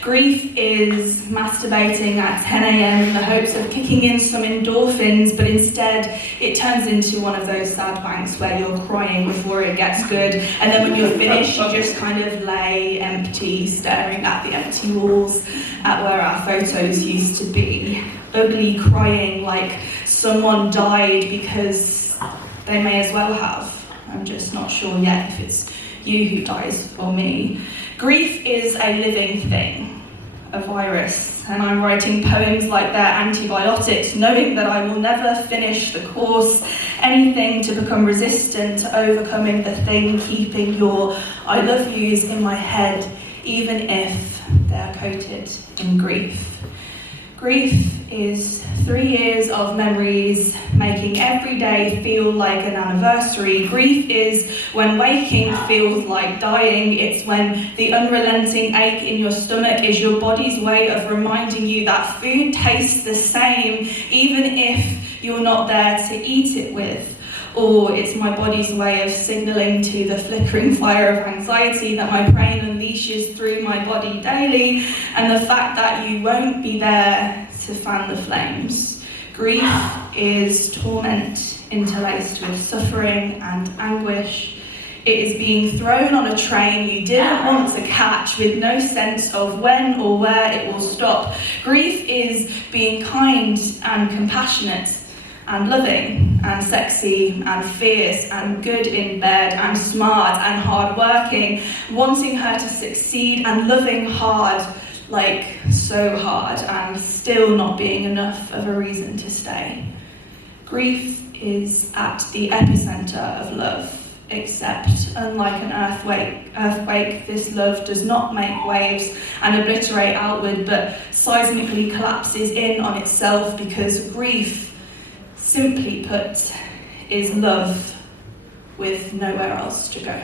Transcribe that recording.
Grief is masturbating at 10 a.m. in the hopes of kicking in some endorphins, but instead it turns into one of those sad wanks where you're crying before it gets good, and then when you're finished you just kind of lay empty, staring at the empty walls at where our photos used to be. Ugly crying like someone died because they may as well have. I'm just not sure yet if it's you who dies or me. Grief is a living thing, a virus, and I'm writing poems like they're antibiotics, knowing that I will never finish the course, anything to become resistant to overcoming the thing keeping your I love yous in my head, even if they're coated in grief. Grief is 3 years of memories, making every day feel like an anniversary. Grief is when waking feels like dying. It's when the unrelenting ache in your stomach is your body's way of reminding you that food tastes the same, even if you're not there to eat it with. Or it's my body's way of signalling to the flickering fire of anxiety that my brain unleashes through my body daily, and the fact that you won't be there to fan the flames. Grief is torment interlaced with suffering and anguish. It is being thrown on a train you didn't want to catch with no sense of when or where it will stop. Grief is being kind and compassionate and loving and sexy and fierce and good in bed and smart and hardworking, wanting her to succeed and loving hard, like so hard, and still not being enough of a reason to stay. Grief is at the epicenter of love, except unlike an earthquake, this love does not make waves and obliterate outward, but seismically collapses in on itself, because grief, simply put, is love with nowhere else to go.